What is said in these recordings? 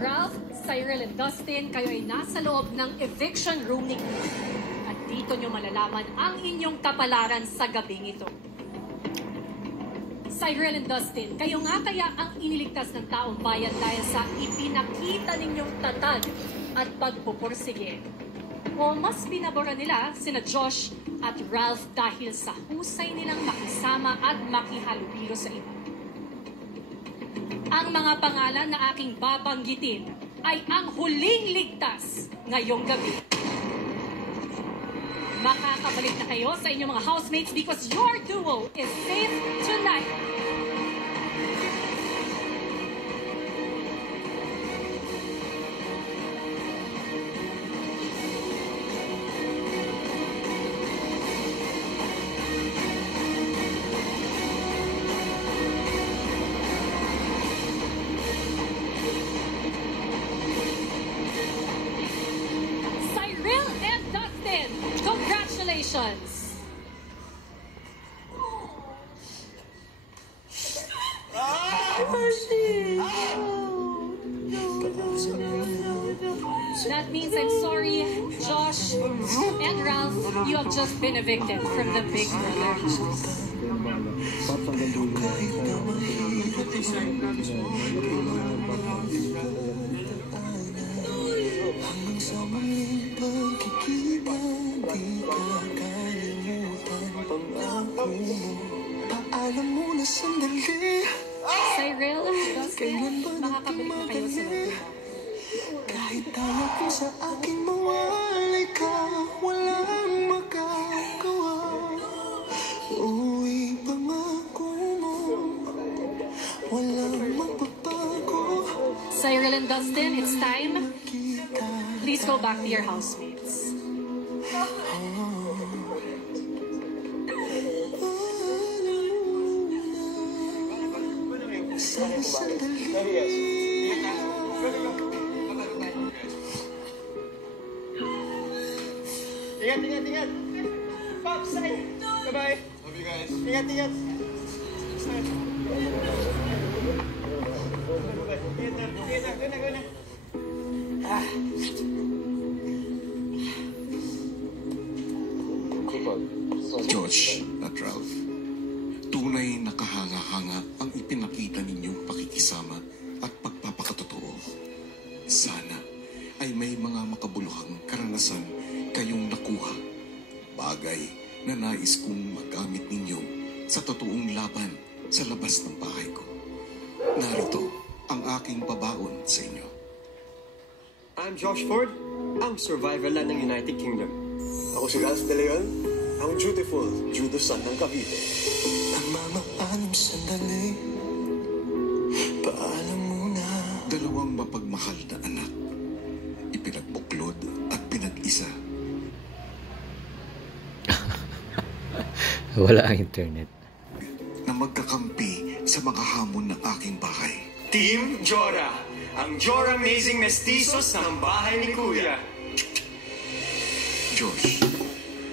Ralph, Cyril and Dustin, kayo ay nasa loob ng eviction room ni Queen. At dito nyo malalaman ang inyong kapalaran sa gabing ito. Cyril and Dustin, kayo nga kaya ang iniligtas ng taong bayan dahil sa ipinakita ninyong tatag at pagpupursige. O mas pinabora nila sina Josh at Ralph dahil sa husay nilang makisama at makihalubilo sa iba. Ang mga pangalan na aking babanggitin ay ang huling ligtas ngayong gabi. Makakabalik na kayo sa inyong mga housemates because your duo is safe tonight. Congratulations! That means I'm sorry, Josh and Ralph, you have just been evicted from the Big Brother house. Cyril, Dustin, makakabalik na kayo sa loob. Kahit tayo ko sa aking mawalay ka, walang makagawa. Uwi pangako mo, walang magbabago. Cyril and Dustin, it's time. Please go back to your housemates. Ingat. Pops, bye-bye. Love you guys. Ingat. Ingat na. Josh at Ralph, tunay na kahanga-hanga ang ipinakita ninyong pakikisama at pagpapakatotoo. Sana ay may mga makabuluhang karanasan kayong nakuha, bagay na nais kong magamit ninyo sa totoong laban sa labas ng bahay ko. Narito ang aking pabaon sa inyo. I'm Josh Ford, ang survivor lang ng United Kingdom. Ako si Ralph De Leon, ang dutiful judo son ng Cavite. Namamaalam sandali, paalam muna. Dalawang mapagmahal na anak, ipinagbuklod at pinag-isa. Wala ang internet. Na magkakampi sa mga hamon ng aking bahay. Team Jora, ang Jora Amazing Mestizos ng bahay ni Kuya. Josh,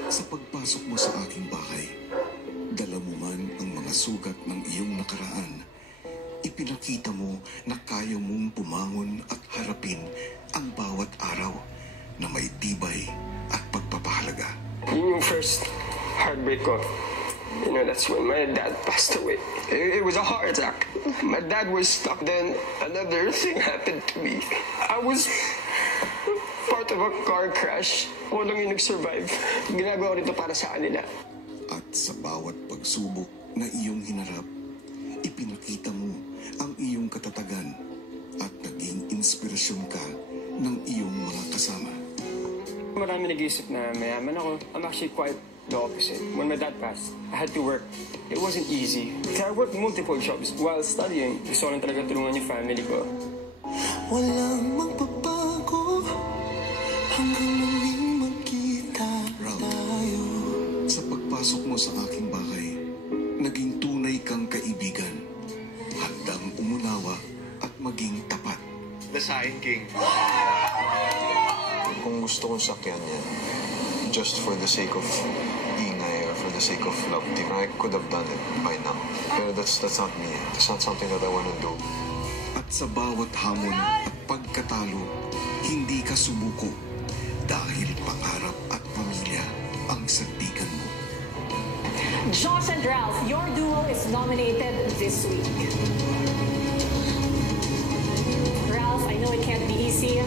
sa pagpasok mo sa aking bahay, dala mo man ang mga sugat ng iyong nakaraan, ipinakita mo na kaya mong pumangon at harapin ang bawat araw na may tibay at pagpapahalaga. Yun yung first heartbreak ko. You know, that's when my dad passed away. It was a heart attack. My dad was stuck. Then another thing happened to me. I was part of a car crash. Ako lang yung nag-survive. Ginagawa ko nito para sa kanila. At sa bawat pagsubok na iyong hinarap, ipinakita mo ang iyong katatagan at naging inspirasyon ka ng iyong mga kasama. Marami nag-iisip na mayaman ako. I'm actually quite the opposite. When my dad passed, I had to work. It wasn't easy. I worked multiple jobs while studying. Gusto ko lang talaga tulungan yung family ko. Walang magbabago hanggang muling magkita tayo. Sa pagpasok mo sa aking bahay, naging tunay kang kaibigan, handang umunawa at maging tapat. The Sign King. Kung gusto kong sakyan yan, just for the sake of ingay or for the sake of love team, I could have done it by now. Pero that's not me. It's not something that I want to do. At sa bawat hamon at ka talo, hindi ka sumuko. Dahil pangarap at pamilya ang sandigan mo. Josh and Ralph, your duo is nominated this week. Ralph, I know it can't be easy.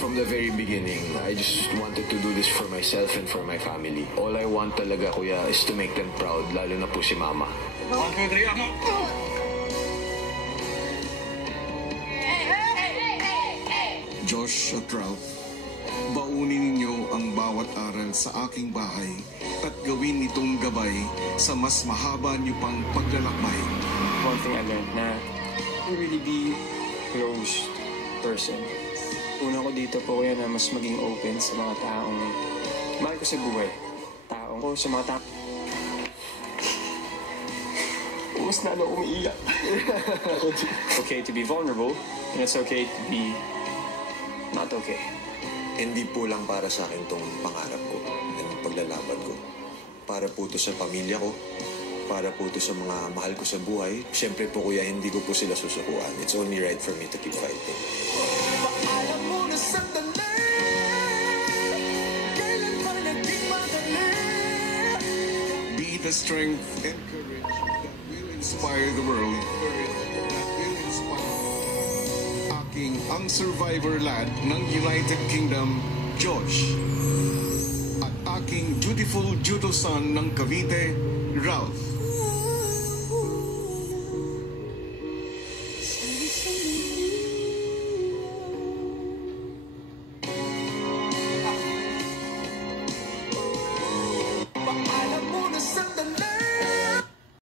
From the very beginning, I just wanted to do this for myself and for my family. All I want talaga, kuya, is to make them proud, lalo na po si mama. 1, 2, 3, ako! Josh at Ralph, baunin ninyo ang bawat aral sa aking bahay at gawin itong gabay sa mas mahaba niyo pang paglalakbay. One thing I learned na to really be closed person. Una ko dito po kaya na mas maging open sa mga taong mahal ko sa buhay. Taong ko sa mga taong mas lalo umiiyak. Okay to be vulnerable, and it's okay to be not okay. Hindi po lang para sa akin tong pangarap ko and paglalaban ko. Para po to sa pamilya ko, para po to sa mga mahal ko sa buhay. Siyempre po kuya, hindi ko po sila susukuan. It's only right for me to keep fighting. Paalam mo na sandali, kailan pa naging madali? Be the strength and courage that will inspire the world. Aking ang survivor lad ng United Kingdom, Josh. At aking dutiful judo son ng Cavite, Ralph.